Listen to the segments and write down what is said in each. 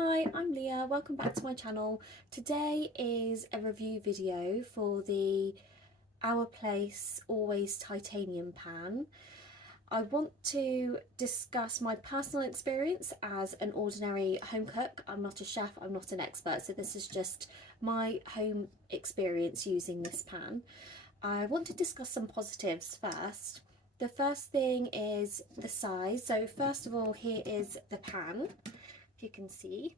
Hi, I'm Leah. Welcome back to my channel. Today is a review video for the Our Place Always Titanium pan. I want to discuss my personal experience as an ordinary home cook. I'm not a chef, I'm not an expert, so this is just my home experience using this pan. I want to discuss some positives first. The first thing is the size. So first of all, here is the pan, if you can see,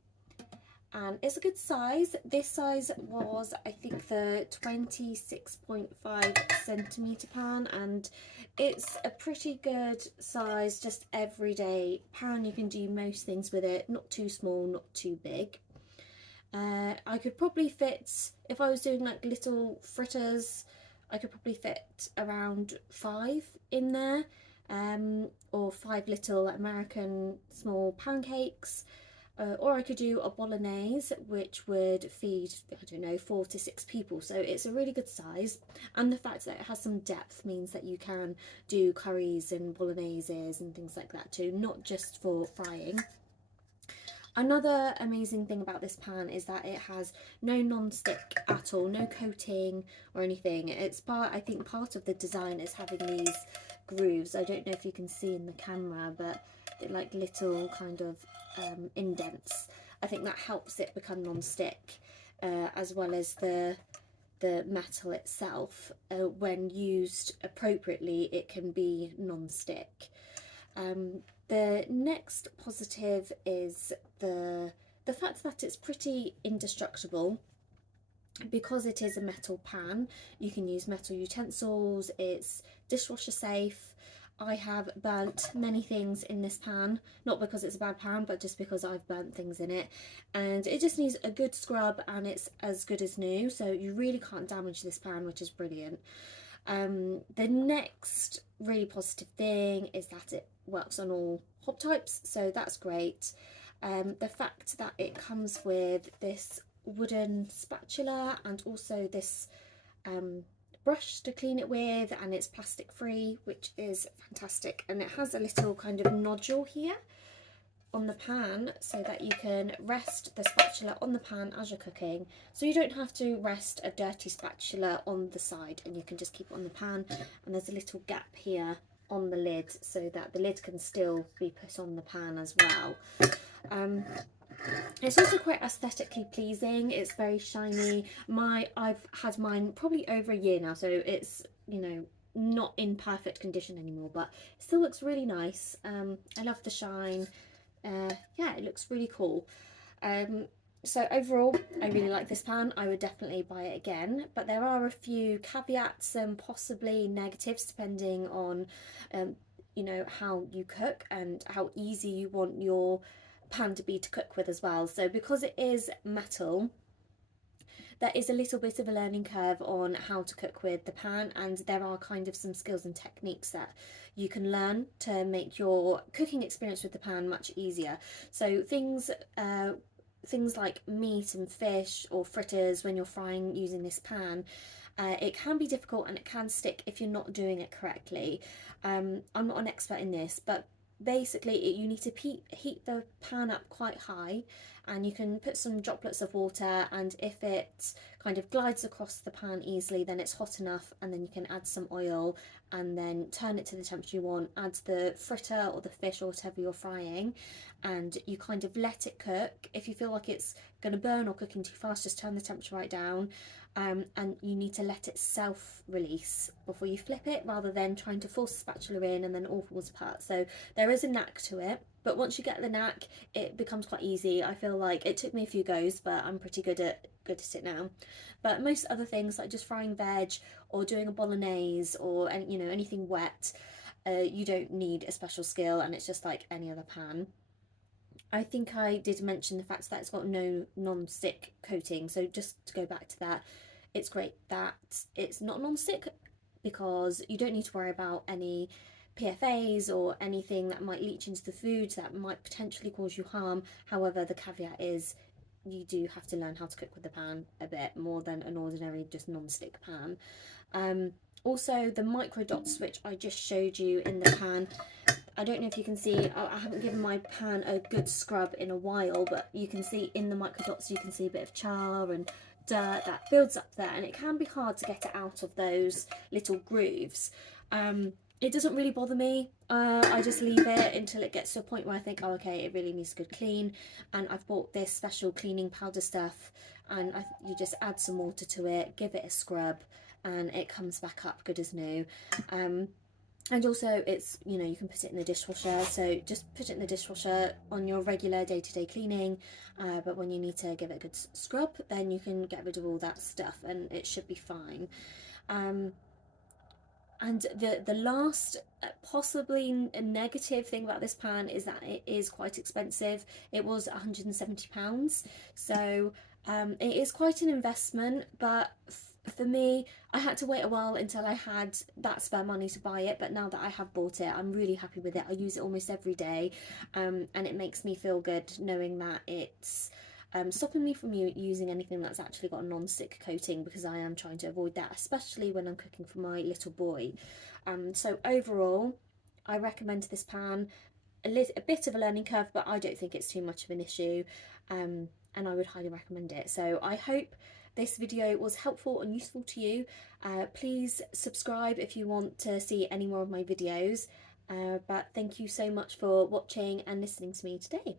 and it's a good size. This size was, I think, the 26.5 centimetre pan, and it's a pretty good size, just everyday pan. You can do most things with it, not too small, not too big. I could probably fit, if I was doing like little fritters, I could probably fit around 5 in there, or 5 little American small pancakes. Or I could do a bolognese, which would feed, I don't know, 4 to 6 people. So it's a really good size. And the fact that it has some depth means that you can do curries and bologneses and things like that too, not just for frying. Another amazing thing about this pan is that it has no non-stick at all, no coating or anything. It's I think part of the design is having these grooves. I don't know if you can see in the camera, but they're like little kind of indents. I think that helps it become non-stick, as well as the metal itself. When used appropriately, it can be non-stick. The next positive is the fact that it's pretty indestructible. Because it is a metal pan, you can use metal utensils, it's dishwasher safe. I have burnt many things in this pan, not because it's a bad pan, but just because I've burnt things in it. And it just needs a good scrub and it's as good as new, so you really can't damage this pan, which is brilliant. The next really positive thing is that it works on all hob types, so that's great. The fact that it comes with this wooden spatula and also this brush to clean it with, and it's plastic free, which is fantastic. And it has a little kind of nodule here on the pan so that you can rest the spatula on the pan as you're cooking, so you don't have to rest a dirty spatula on the side, and you can just keep it on the pan. And there's a little gap here on the lid so that the lid can still be put on the pan as well. It's also quite aesthetically pleasing. It's very shiny. I've had mine probably over a year now, so it's, you know, not in perfect condition anymore, but it still looks really nice. I love the shine. Yeah, it looks really cool. So overall, I really like this pan. I would definitely buy it again, but there are a few caveats and possibly negatives depending on, you know, how you cook and how easy you want your pan to be to cook with as well. So because it is metal, there is a little bit of a learning curve on how to cook with the pan, and there are kind of some skills and techniques that you can learn to make your cooking experience with the pan much easier. So things like meat and fish or fritters, when you're frying using this pan, it can be difficult and it can stick if you're not doing it correctly. I'm not an expert in this, but basically you need to heat the pan up quite high, and you can put some droplets of water, and if it kind of glides across the pan easily, then it's hot enough, and then you can add some oil and then turn it to the temperature you want, add the fritter or the fish or whatever you're frying, and you kind of let it cook. If you feel like it's going to burn or cooking too fast, just turn the temperature right down. And you need to let it self-release before you flip it, rather than trying to force the spatula in and then all falls apart. So there is a knack to it, but once you get the knack, it becomes quite easy. I feel like it took me a few goes, but I'm pretty good at it now. But most other things, like just frying veg or doing a bolognese or, you know, anything wet, you don't need a special skill, and it's just like any other pan. I think I did mention the fact that it's got no non-stick coating, so just to go back to that, it's great that it's not non-stick, because you don't need to worry about any PFAs or anything that might leach into the food that might potentially cause you harm. However, the caveat is you do have to learn how to cook with the pan a bit more than an ordinary just non-stick pan. Also, the micro dots which I just showed you in the pan, I don't know if you can see, I haven't given my pan a good scrub in a while, but you can see in the micro dots, you can see a bit of char and dirt that builds up there, and it can be hard to get it out of those little grooves. It doesn't really bother me. I just leave it until it gets to a point where I think, oh, okay, it really needs a good clean. And I've bought this special cleaning powder stuff, and you just add some water to it, give it a scrub, and it comes back up good as new. And also it's, you know, you can put it in the dishwasher, so just put it in the dishwasher on your regular day-to-day cleaning, but when you need to give it a good scrub, then you can get rid of all that stuff and it should be fine. And the last possibly a negative thing about this pan is that it is quite expensive. It was £170, so it is quite an investment, but for me, I had to wait a while until I had that spare money to buy it, but now that I have bought it, I'm really happy with it. I use it almost every day, and it makes me feel good knowing that it's stopping me from using anything that's actually got a non-stick coating, because I am trying to avoid that, especially when I'm cooking for my little boy. So overall, I recommend this pan. A bit of a learning curve, but I don't think it's too much of an issue, and I would highly recommend it. So I hope this video was helpful and useful to you. Please subscribe if you want to see any more of my videos, but thank you so much for watching and listening to me today.